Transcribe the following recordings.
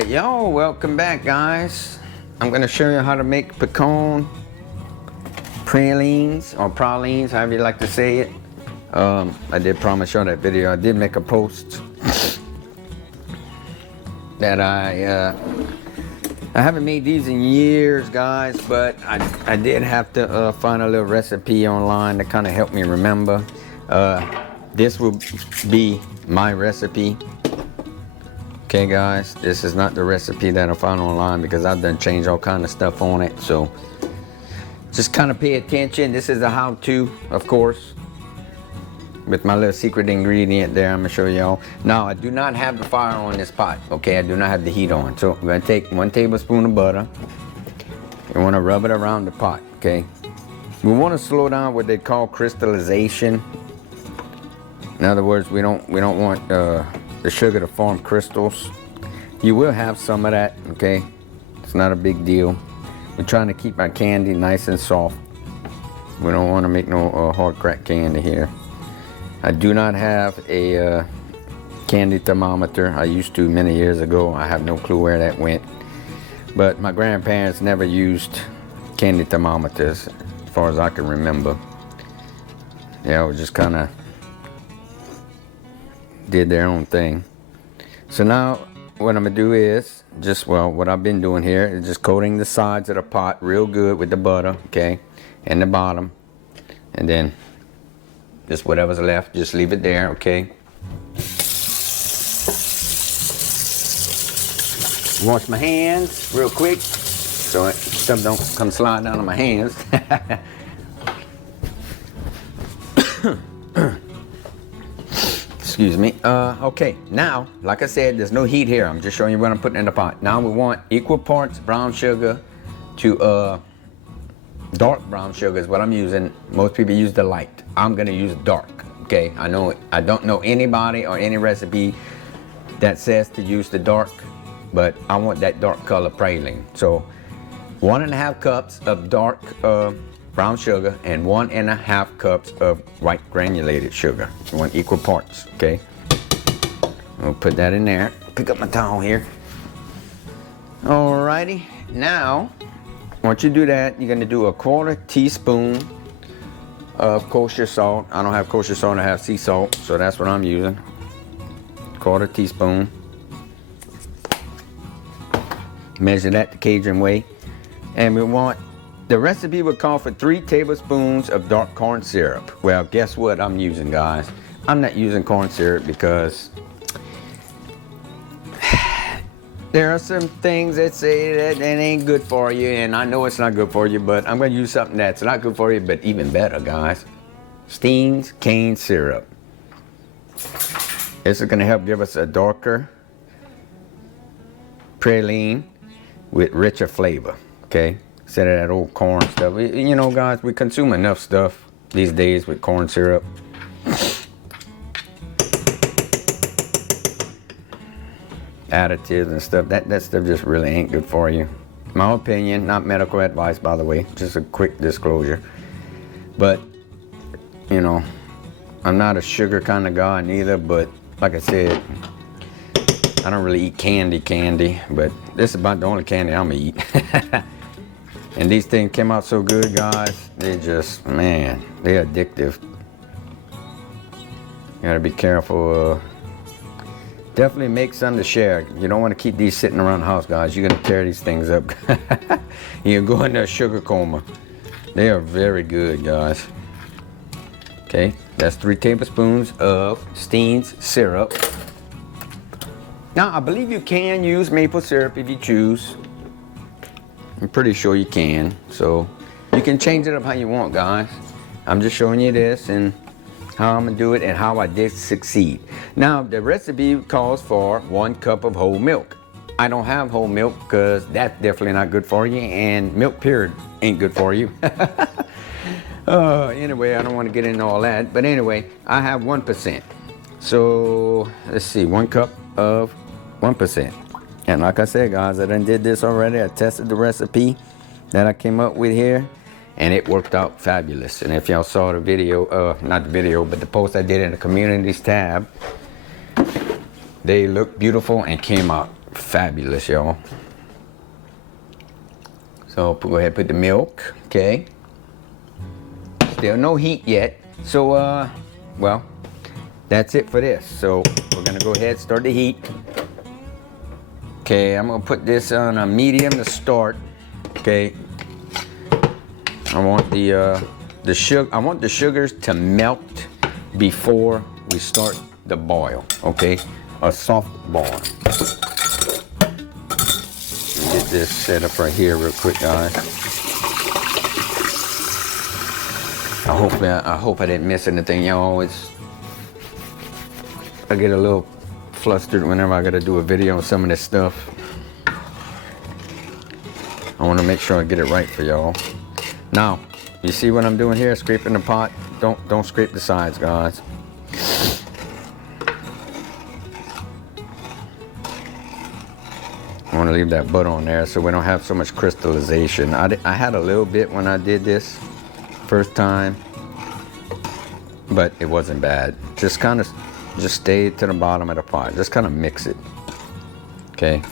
Alright, y'all, welcome back, guys. I'm gonna show you how to make pecan pralines or pralines, however you like to say it. I did promise you that video. I did make a post that I haven't made these in years, guys, but I did have to find a little recipe online to kind of help me remember. This will be my recipe. Okay, guys, this is not the recipe that I found online because I've done changed all kind of stuff on it. So just kind of pay attention. This is the how-to, of course, with my little secret ingredient there. I'm gonna show y'all. Now, I do not have the fire on this pot. Okay, I do not have the heat on. So I'm gonna take 1 tablespoon of butter. You want to rub it around the pot. Okay, we want to slow down what they call crystallization. In other words, we don't want the sugar to form crystals. You will have some of that, okay? It's not a big deal. We're trying to keep our candy nice and soft. We don't want to make no hard crack candy here. I do not have a candy thermometer. I used to many years ago. I have no clue where that went. But my grandparents never used candy thermometers as far as I can remember. Yeah, we just kind of did their own thing. So now what I'm gonna do is just, well, what I've been doing here is just coating the sides of the pot real good with the butter, okay, and the bottom, and then just whatever's left, just leave it there, okay. Wash my hands real quick so stuff don't come sliding down on my hands. Excuse me. Okay, now, like I said, there's no heat here. I'm just showing you what I'm putting in the pot. Now we want equal parts brown sugar to dark brown sugar is what I'm using. Most people use the light. I'm gonna use dark. Okay, I don't know anybody or any recipe that says to use the dark, but I want that dark color praline. So 1.5 cups of dark brown sugar and 1.5 cups of white granulated sugar. You want equal parts, okay? We'll put that in there. Pick up my towel here. Alrighty, now, once you do that, you're gonna do a 1/4 teaspoon of kosher salt. I don't have kosher salt, I have sea salt, so that's what I'm using. 1/4 teaspoon. Measure that the Cajun way. And we want, the recipe would call for 3 tablespoons of dark corn syrup. Well, guess what I'm using, guys? I'm not using corn syrup because there are some things that say that it ain't good for you, and I know it's not good for you, but I'm gonna use something that's not good for you, but even better, guys. Steen's cane syrup. This is gonna help give us a darker praline with richer flavor, okay? Instead of that old corn stuff. You know, guys, we consume enough stuff these days with corn syrup. Additives and stuff. That stuff just really ain't good for you. My opinion, not medical advice, by the way. Just a quick disclosure. But, you know, I'm not a sugar kind of guy neither, but like I said, I don't really eat candy, but this is about the only candy I'm gonna eat. And these things came out so good, guys. They just, man, they're addictive. You gotta be careful. Definitely make some to share. You don't want to keep these sitting around the house, guys. You're gonna tear these things up. You go into a sugar coma. They are very good, guys. Okay, that's 3 tablespoons of Steen's syrup. Now, I believe you can use maple syrup if you choose. I'm pretty sure you can, so you can change it up how you want, guys. I'm just showing you this and how I'm gonna do it and how I did succeed. Now, the recipe calls for 1 cup of whole milk. I don't have whole milk because that's definitely not good for you, and milk period ain't good for you. Anyway, I don't want to get into all that, but anyway, I have 1%. So let's see, 1 cup of 1%. And like I said, guys, I done did this already. I tested the recipe that I came up with here, and it worked out fabulous. And if y'all saw the video, not the video, but the post I did in the communities tab, they looked beautiful and came out fabulous, y'all. So go ahead and put the milk, okay. Still no heat yet. So, well, that's it for this. So we're gonna go ahead and start the heat. Okay, I'm gonna put this on a medium to start. Okay. I want the sugar. I want the sugars to melt before we start the boil. Okay, a soft boil. Get this set up right here real quick, guys. I hope I didn't miss anything, y'all. I get a little flustered whenever I gotta do a video on some of this stuff. I want to make sure I get it right for y'all. Now, you see what I'm doing here? Scraping the pot. Don't scrape the sides, guys. I want to leave that butter on there so we don't have so much crystallization. I had a little bit when I did this first time, but it wasn't bad. Just stay to the bottom of the pot. Just kind of mix it. Okay.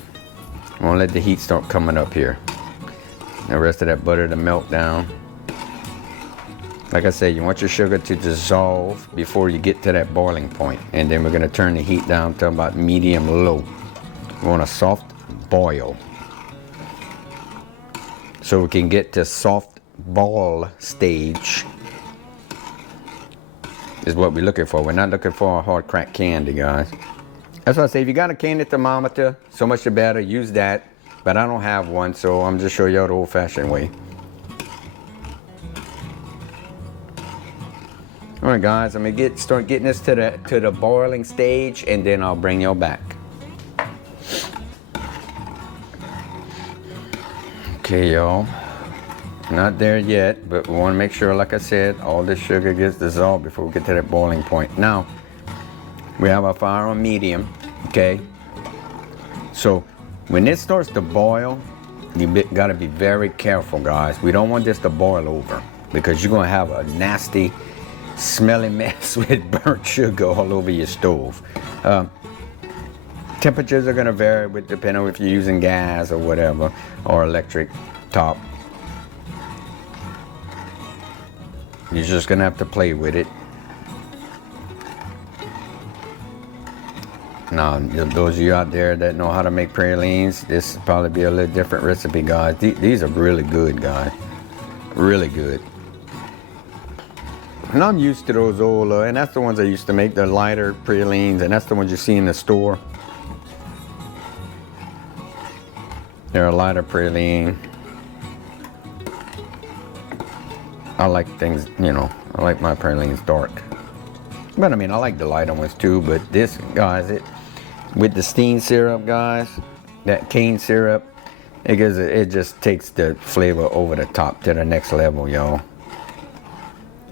I want to let the heat start coming up here. The rest of that butter to melt down. Like I said, you want your sugar to dissolve before you get to that boiling point. And then we're going to turn the heat down to about medium low. We want a soft boil. So we can get to soft ball stage is what we're looking for. We're not looking for a hard crack candy, guys. That's why I say if you got a candy thermometer, so much the better, use that. But I don't have one, so I'm just showing y'all the old-fashioned way. All right, guys, I'm gonna start getting this to the boiling stage, and then I'll bring y'all back. Okay, y'all. Not there yet, but we want to make sure, like I said, all this sugar gets dissolved before we get to that boiling point. Now, we have our fire on medium, okay? So, when it starts to boil, you gotta be very careful, guys. We don't want this to boil over because you're gonna have a nasty, smelly mess with burnt sugar all over your stove. Temperatures are gonna vary depending on if you're using gas or whatever, or electric top. You're just gonna have to play with it. Now, those of you out there that know how to make pralines, this will probably be a little different recipe, guys. These are really good, guys. Really good. And I'm used to those old, and that's the ones I used to make, the lighter pralines, and that's the ones you see in the store. They're a lighter praline. I like things, you know, I like my pralines dark. But I mean, I like the lighter ones too, but this, guys, with the steamed syrup, guys, that cane syrup, it just takes the flavor over the top to the next level, y'all.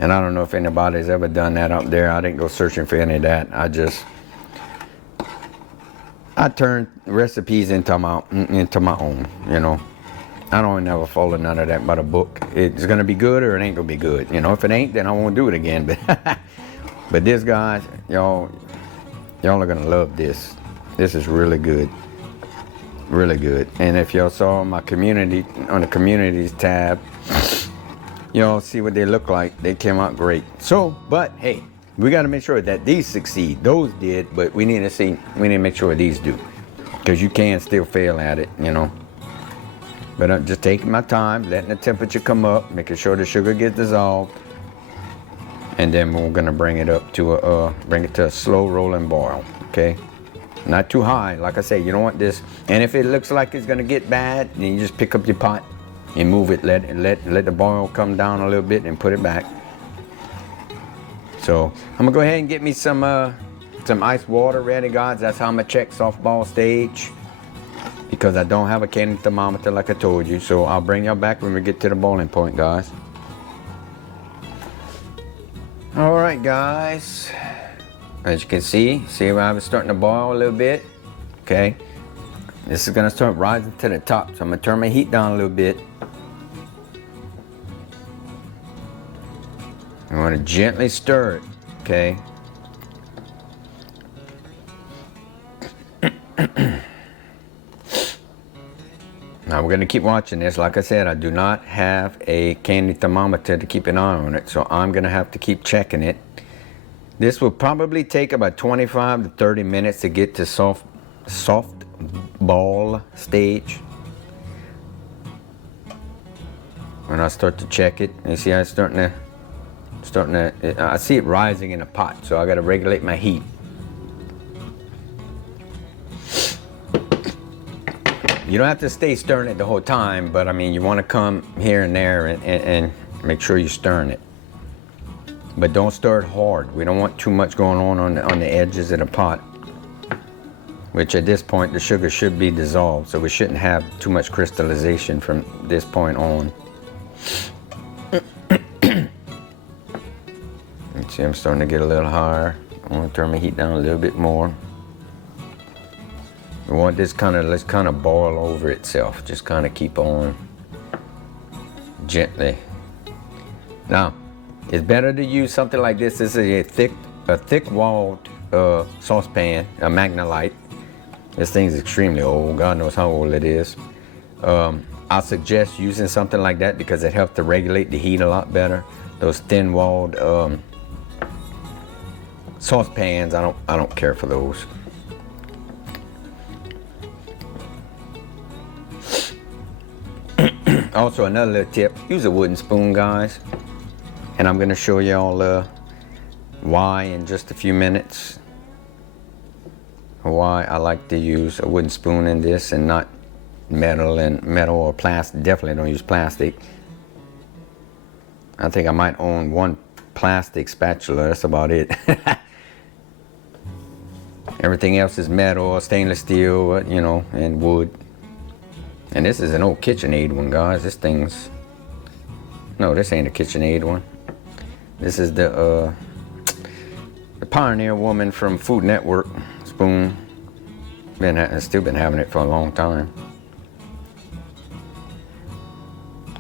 And I don't know if anybody's ever done that up there. I didn't go searching for any of that. I turn recipes into my own, you know. I don't never follow none of that by the book. It's gonna be good or it ain't gonna be good. You know, if it ain't, then I won't do it again. But this, guys, y'all are gonna love this. This is really good. Really good. And if y'all saw my community, on the communities tab, y'all see what they look like. They came out great. So, but hey, we gotta make sure that these succeed. Those did, but we need to make sure these do. Because you can still fail at it, you know. But I'm just taking my time, letting the temperature come up, making sure the sugar gets dissolved. And then we're gonna bring it up to a slow rolling boil, okay? Not too high, like I say, you don't want this. And if it looks like it's gonna get bad, then you just pick up your pot and move it, let the boil come down a little bit and put it back. So I'm gonna go ahead and get me some ice water ready, guys. That's how I'm gonna check softball stage, because I don't have a candy thermometer like I told you. So I'll bring y'all back when we get to the boiling point, guys. All right, guys. As you can see how it's starting to boil a little bit. Okay. This is gonna start rising to the top. So I'm gonna turn my heat down a little bit. I want to gently stir it, okay? Now we're gonna keep watching this. Like I said, I do not have a candy thermometer to keep an eye on it, so I'm gonna have to keep checking it. This will probably take about 25 to 30 minutes to get to soft ball stage. When I start to check it, you see how it's starting to, I see it rising in the pot, so I gotta regulate my heat. You don't have to stay stirring it the whole time, but I mean, you want to come here and there and make sure you're stirring it. But don't stir it hard. We don't want too much going on the edges of the pot, which at this point the sugar should be dissolved, so we shouldn't have too much crystallization from this point on. You see, I'm starting to get a little higher. I want to turn my heat down a little bit more. We want this let's kind of boil over itself. Just kind of keep on gently. Now, it's better to use something like this. This is a thick-walled saucepan, a Magnalite. This thing's extremely old. God knows how old it is. I suggest using something like that because it helps to regulate the heat a lot better. Those thin-walled saucepans, I don't care for those. Also, another little tip, use a wooden spoon, guys. And I'm gonna show y'all why in just a few minutes. Why I like to use a wooden spoon in this and not metal or plastic. Definitely don't use plastic. I think I might own one plastic spatula, that's about it. Everything else is metal, stainless steel, you know, and wood. And this is an old KitchenAid one, guys. This thing's, no, this ain't a KitchenAid one. This is the Pioneer Woman from Food Network spoon. Still been having it for a long time.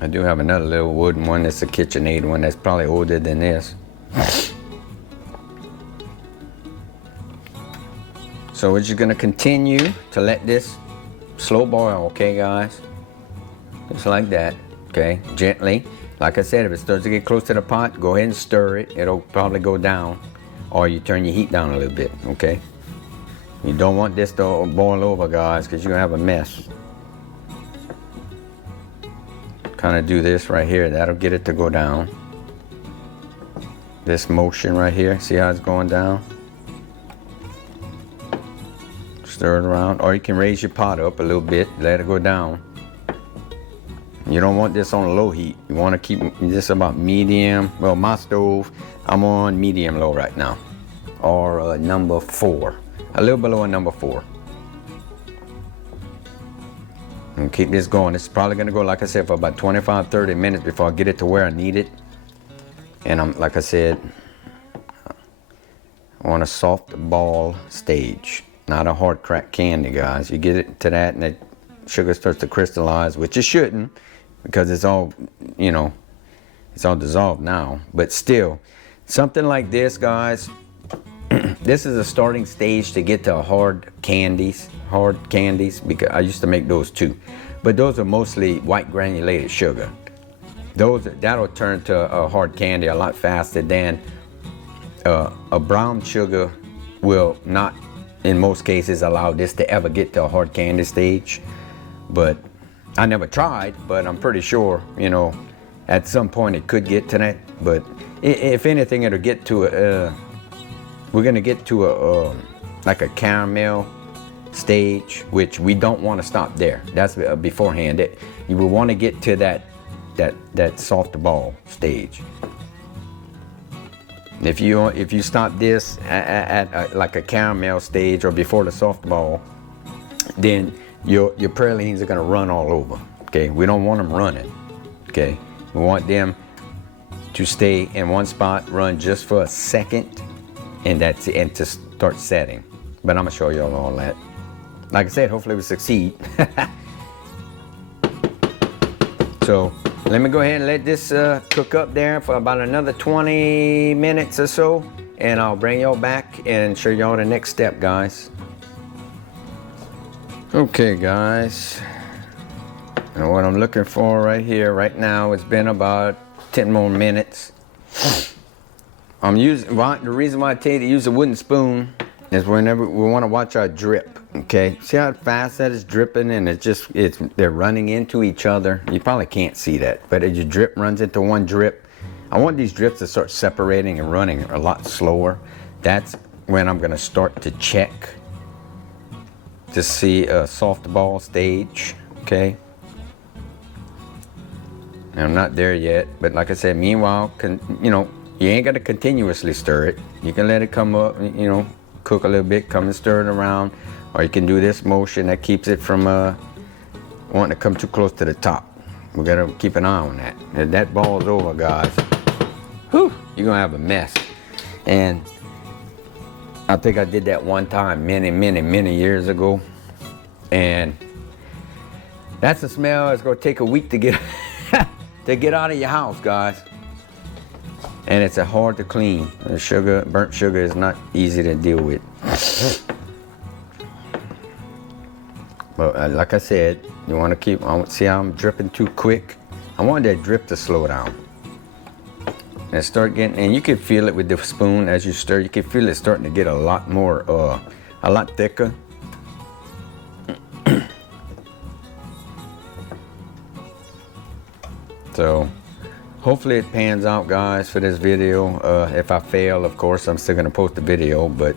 I do have another little wooden one that's a KitchenAid one that's probably older than this. So we're just gonna continue to let this slow boil, okay, guys? Just like that, okay? Gently. Like I said, if it starts to get close to the pot, go ahead and stir it. It'll probably go down, or you turn your heat down a little bit, okay? You don't want this to boil over, guys, because you're gonna have a mess. Kind of do this right here. That'll get it to go down. This motion right here, see how it's going down? Stir it around, or you can raise your pot up a little bit, let it go down. You don't want this on low heat. You want to keep this about medium. Well, my stove, I'm on medium low right now, or number 4, a little below a number 4. And keep this going. It's probably gonna go, like I said, for about 25-30 minutes before I get it to where I need it. And I'm, like I said, on a soft ball stage. Not a hard crack candy, guys. You get it to that and the sugar starts to crystallize, which it shouldn't, because it's all, you know, it's all dissolved now. But still, something like this, guys, this is a starting stage to get to hard candies, because I used to make those too. But those are mostly white granulated sugar. That'll turn to a hard candy a lot faster than a brown sugar will not, in most cases, allow this to ever get to a hard candy stage. But I never tried, but I'm pretty sure, you know, at some point it could get to that. But if anything, it'll get to we're gonna get to like a caramel stage, which we don't want to stop there. That's beforehand. You will want to get to that soft ball stage. If you stop this at like a caramel stage or before the soft ball, then your pralines are gonna run all over. Okay, we don't want them running. Okay, we want them to stay in one spot, run just for a second, and that's it, and to start setting. But I'm gonna show y'all all that. Like I said, hopefully we succeed. So let me go ahead and let this cook up there for about another 20 minutes or so, and I'll bring y'all back and show y'all the next step, guys. Okay, guys, And what I'm looking for right here, right now, it's been about 10 more minutes. I'm using, the reason why I tell you to use a wooden spoon is whenever we want to watch our drip, okay? See how fast that is dripping, and they're running into each other. You probably can't see that, but as your drip runs into one drip, I want these drips to start separating and running a lot slower. That's when I'm gonna start to check to see a softball stage, okay? And I'm not there yet, but like I said, meanwhile, you know, you ain't got to continuously stir it. You can let it come up, you know, cook a little bit, come and stir it around, or you can do this motion that keeps it from wanting to come too close to the top. We gotta keep an eye on that. If that ball's over, guys, whew, you're gonna have a mess. And I think I did that one time many years ago, and that's a smell that's gonna take a week to get to get out of your house, guys. And it's hard to clean. The sugar, burnt sugar, is not easy to deal with. But like I said, you want to keep, see how I'm dripping too quick? I want that drip to slow down. And start getting, and you can feel it with the spoon as you stir. You can feel it starting to get a lot more, a lot thicker. So hopefully it pans out, guys, for this video. If I fail, of course, I'm still gonna post the video, but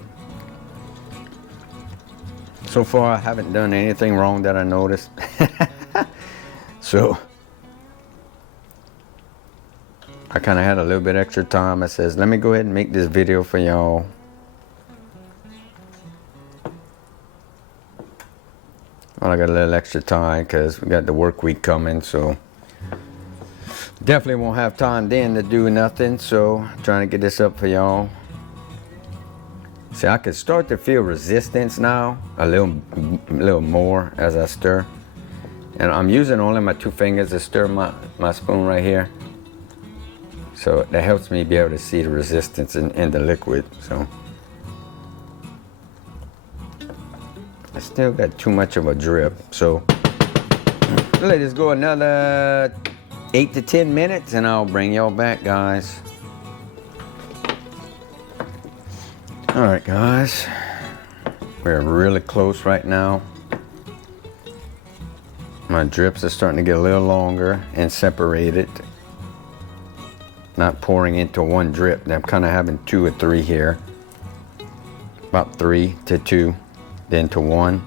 so far I haven't done anything wrong that I noticed. So I kind of had a little bit extra time. I says, let me go ahead and make this video for y'all. Well, I got a little extra time because we got the work week coming, so definitely won't have time then to do nothing. So trying to get this up for y'all. See, I can start to feel resistance now a little more as I stir, and I'm using only my 2 fingers to stir my spoon right here, so that helps me be able to see the resistance in the liquid. So I still got too much of a drip, so let this go another 8 to 10 minutes and I'll bring y'all back, guys. All right, guys, we're really close right now. My drips are starting to get a little longer and separated, not pouring into one drip. I'm kind of having 2 or 3 here, about 3 to 2, then to 1.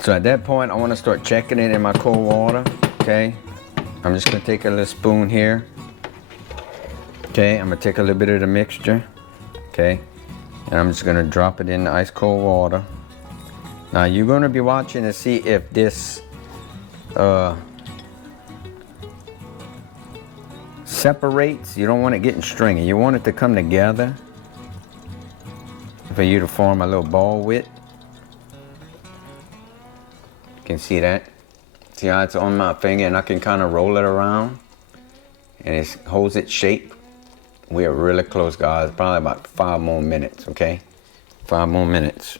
So at that point, I want to start checking it in my cold water. Okay, I'm just gonna take a little spoon here. Okay, I'm gonna take a little bit of the mixture. Okay, and I'm just gonna drop it in the ice cold water. Now you're gonna be watching to see if this separates. You don't want it getting stringy. You want it to come together for you to form a little ball with. You can see that. See how it's on my finger, and I can kind of roll it around and it holds its shape. We are really close, guys. Probably about 5 more minutes, okay? 5 more minutes.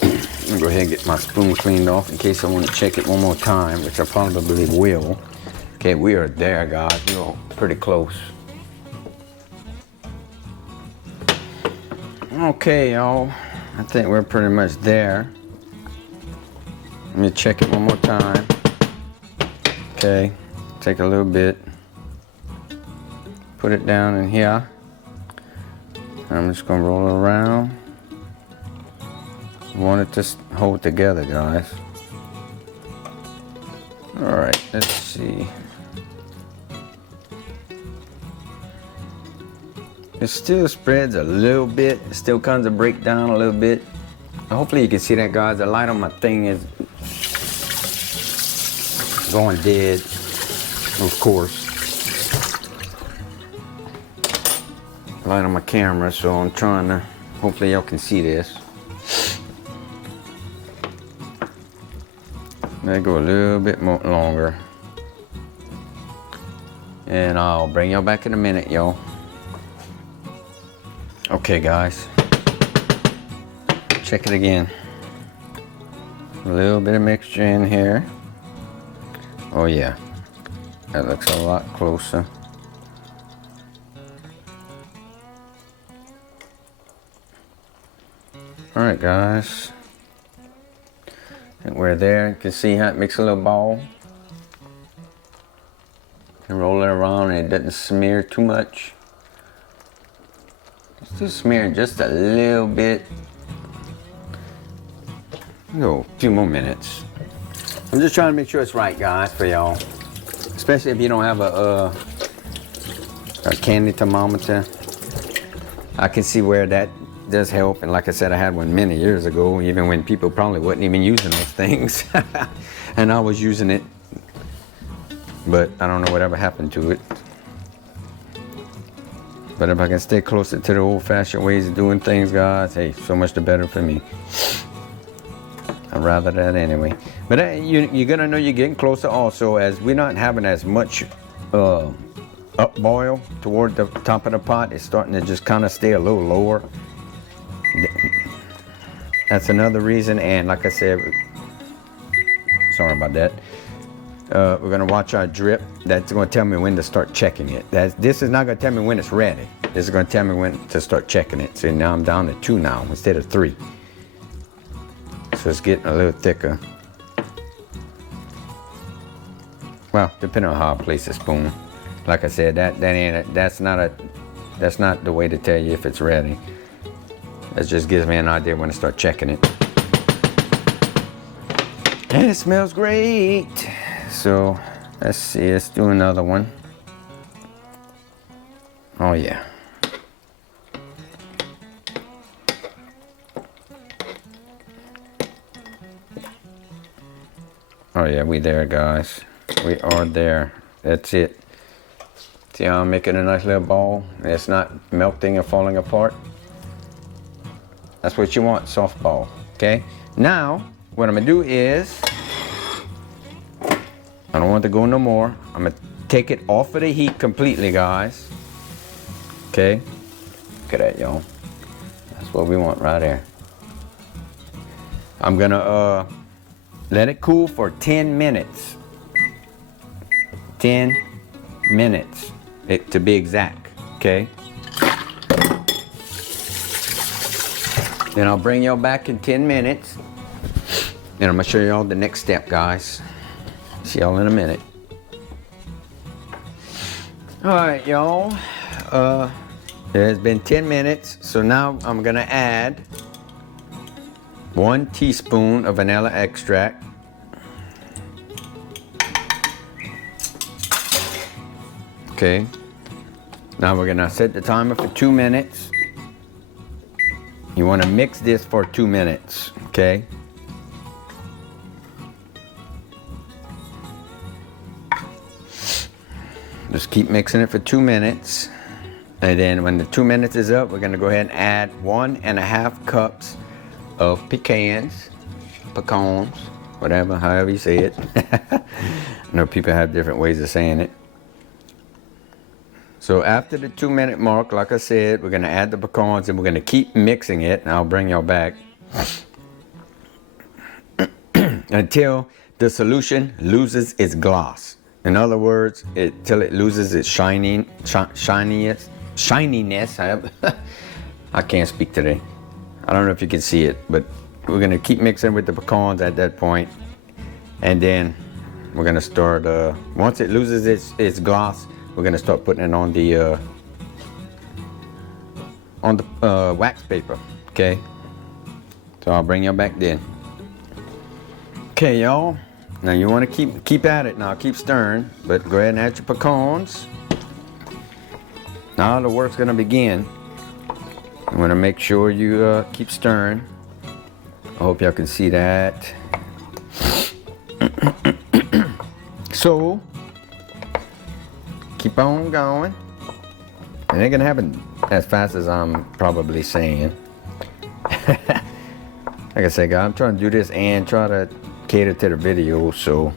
I'm gonna go ahead and get my spoon cleaned off in case I want to check it one more time, which I probably will. Okay, we are there, guys. We're pretty close. Okay, y'all. I think we're pretty much there. Let me check it one more time. Okay. Take a little bit, put it down in here. I'm just gonna roll it around. I want it to hold together, guys. All right, let's see. It still spreads a little bit. It still kind of break down a little bit. Hopefully you can see that, guys. The light on my thing is going dead. Of course, light on my camera, so I'm trying to, hopefully y'all can see this. Let it go a little bit more longer, and I'll bring y'all back in a minute, y'all. Okay, guys, check it again. A little bit of mixture in here. Oh yeah, that looks a lot closer. All right, guys. And we're there. You can see how it makes a little ball. And roll it around and it doesn't smear too much. It's just smearing just a little bit. Go a few more minutes. I'm just trying to make sure it's right, guys, for y'all. Especially if you don't have a candy thermometer. I can see where that does help. And like I said, I had one many years ago, even when people probably wasn't even using those things. And I was using it. But I don't know whatever happened to it. But if I can stay closer to the old-fashioned ways of doing things, guys, hey, so much the better for me. I'd rather that anyway. But you're gonna know you're getting closer also, as we're not having as much up boil toward the top of the pot. It's starting to just kind of stay a little lower. That's another reason. And like I said, sorry about that. We're gonna watch our drip. That's gonna tell me when to start checking it. This is not gonna tell me when it's ready. This is gonna tell me when to start checking it. So now I'm down to 2 now instead of 3. So it's getting a little thicker. Well, depending on how I place the spoon. Like I said, that's not the way to tell you if it's ready. That just gives me an idea when to start checking it. And it smells great. So let's see, let's do another one. Oh yeah. Oh yeah, we there, guys. We are there. That's it. See how I'm making a nice little ball? And it's not melting or falling apart. That's what you want, soft ball. Okay? Now, what I'm gonna do is, I don't want to go no more. I'm gonna take it off of the heat completely, guys. Okay? Look at that, y'all. That's what we want right there. I'm gonna let it cool for 10 minutes. 10 minutes, to be exact, okay? Then I'll bring y'all back in 10 minutes. And I'm gonna show y'all the next step, guys. See y'all in a minute. All right, y'all. It has been 10 minutes. So now I'm gonna add 1 teaspoon of vanilla extract. Okay. Now we're gonna set the timer for 2 minutes. You wanna mix this for 2 minutes, okay? Just keep mixing it for 2 minutes. And then when the 2 minutes is up, we're gonna go ahead and add 1.5 cups of pecans, whatever, however you say it. I know people have different ways of saying it. So after the 2 minute mark, like I said, we're gonna add the pecans and we're gonna keep mixing it, and I'll bring y'all back until the solution loses its gloss. In other words, till it loses its shininess. I can't speak today. I don't know if you can see it, but we're gonna keep mixing with the pecans at that point, and then we're gonna start. Once it loses its gloss, we're gonna start putting it on the wax paper. Okay. So I'll bring y'all back then. Okay, y'all. Now you want to keep at it now, keep stirring, but go ahead and add your pecans. Now the work's gonna begin. You want to make sure you keep stirring. I hope y'all can see that. So keep on going. It ain't gonna happen as fast as I'm probably saying. Like I said, guys, I'm trying to do this and try to cater to the video, so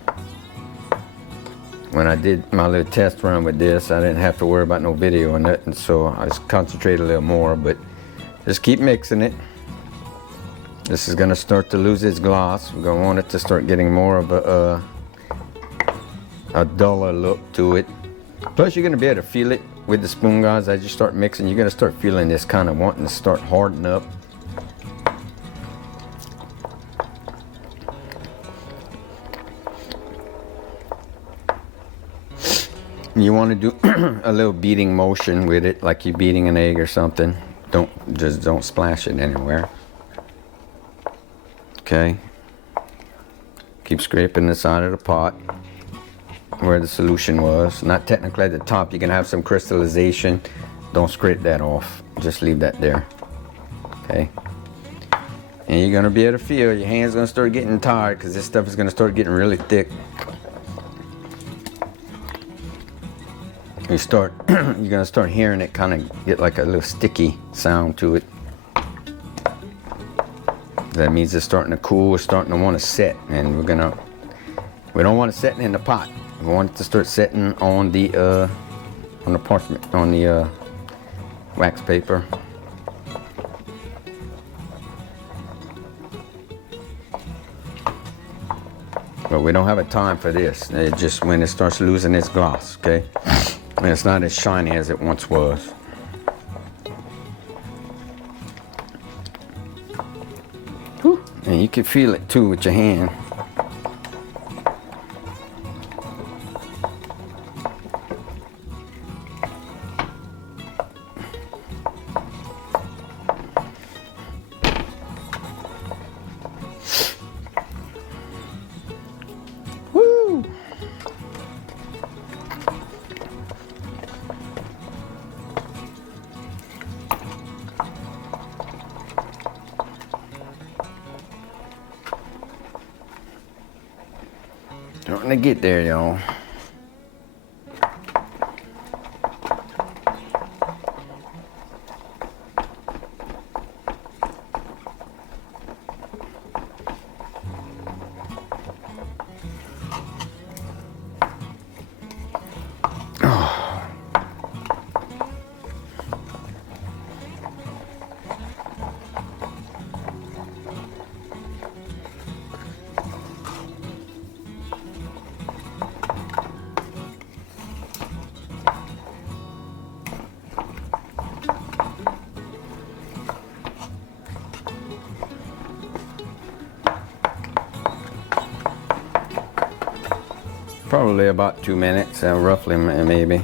when I did my little test run with this, I didn't have to worry about no video or nothing, so I just concentrate a little more, but just keep mixing it. This is gonna start to lose its gloss. We're gonna want it to start getting more of a duller look to it. Plus, you're gonna be able to feel it with the spoon, guys. As you start mixing, you're gonna start feeling this kind of wanting to start hardening up. You want to do a little beating motion with it, like you're beating an egg or something. Don't splash it anywhere. Okay. Keep scraping the side of the pot where the solution was. Not technically at the top. You can have some crystallization. Don't scrape that off. Just leave that there. Okay. And you're gonna be able to feel your hands gonna start getting tired because this stuff is gonna start getting really thick. You're gonna start hearing it kind of get like a little sticky sound to it. That means it's starting to cool, it's starting to want to set, and we don't want it setting in the pot. We want it to start setting on the parchment, on the wax paper. But we don't have a time for this. It's just when it starts losing its gloss, okay? And it's not as shiny as it once was. Whew. And you can feel it too with your hand. Woo! Starting to get there, y'all. Probably about 2 minutes, roughly, maybe.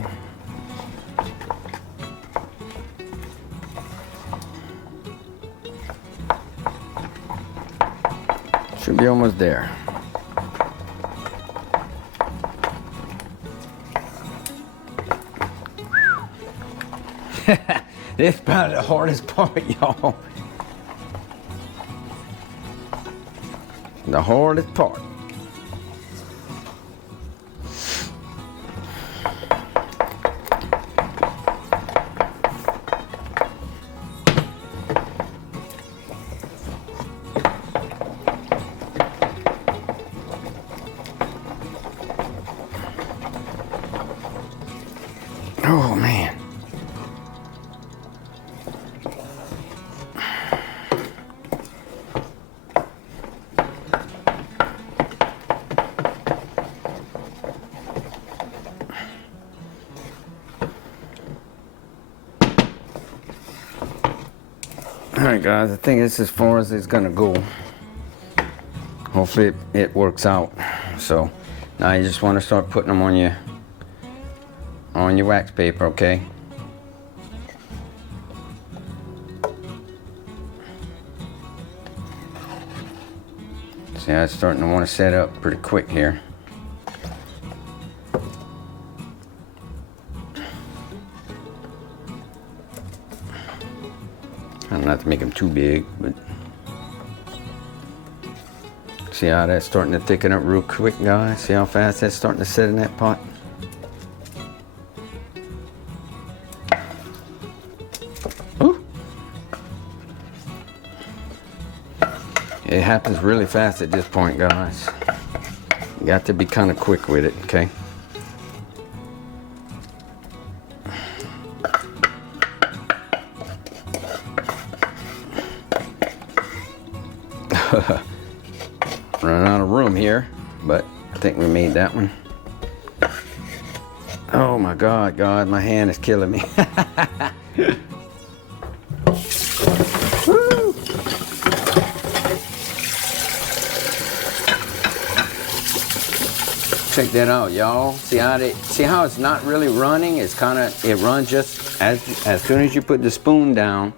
Should be almost there. This is probably the hardest part, y'all. The hardest part. Oh man. Alright guys, I think it's as far as it's gonna go. Hopefully it works out. So now you just want to start putting them on your wax paper, okay? See how it's starting to want to set up pretty quick here. I'm not to make them too big, but see how that's starting to thicken up real quick, guys? See how fast that's starting to set in that pot? Ooh. It happens really fast at this point, guys. You got to be kind of quick with it, okay? Running out of room here, but I think we made that one. Oh my God, my hand is killing me. Woo! Check that out, y'all. See how it's not really running? It's it runs just as soon as you put the spoon down.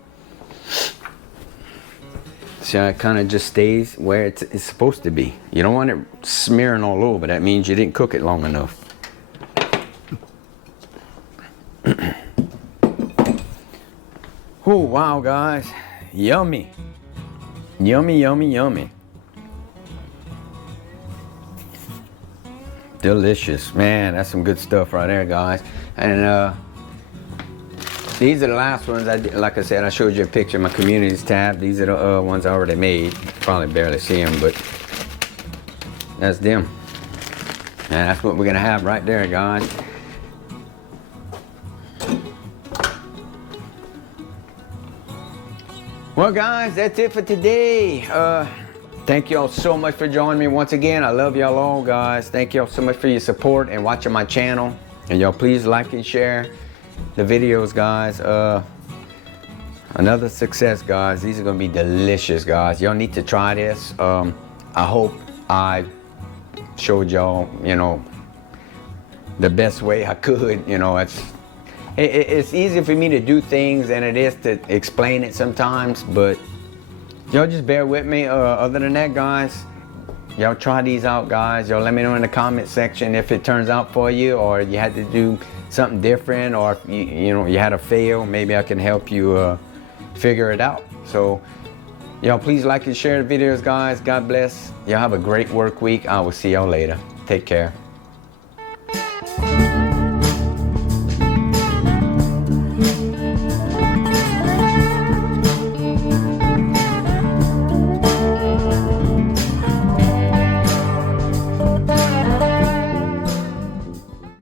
See how it kind of just stays where it's supposed to be. You don't want it smearing all over. That means you didn't cook it long enough. Oh, wow, guys. Yummy. Yummy, yummy, yummy. Delicious. Man, that's some good stuff right there, guys. And these are the last ones I did. Like I said, I showed you a picture of my communities tab. These are the ones I already made. Probably barely see them, but that's them. And that's what we're gonna have right there, guys. Well, guys, that's it for today. Thank y'all so much for joining me once again. I love y'all all, guys. Thank y'all so much for your support and watching my channel. And y'all please like and share the videos, guys. Another success, guys. These are gonna be delicious, guys. Y'all need to try this. I hope I showed y'all, you know, the best way I could. You know, it's easy for me to do things than it is to explain it sometimes, but y'all just bear with me. Other than that, guys, y'all try these out, guys. Y'all let me know in the comment section if it turns out for you, or you had to do something different, or if you know, you had a fail. Maybe I can help you figure it out. So y'all please like and share the videos, guys. God bless. Y'all have a great work week. I will see y'all later. Take care.